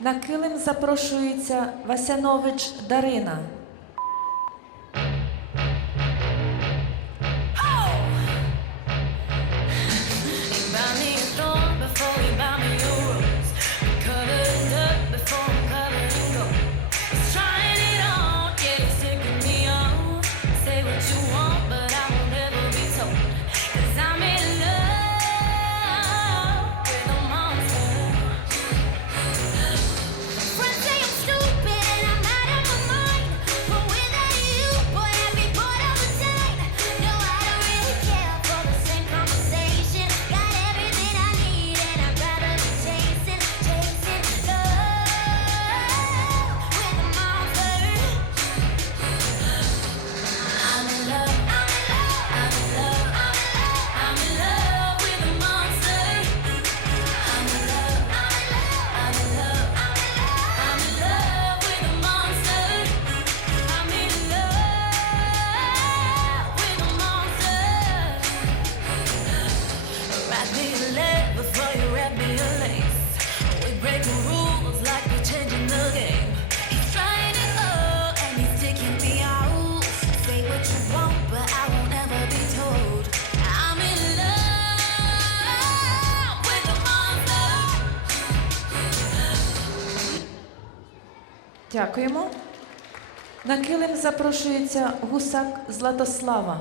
На килим запрошується Васянович Дарина. Дякуємо. На килим запрошується гусак Златослава.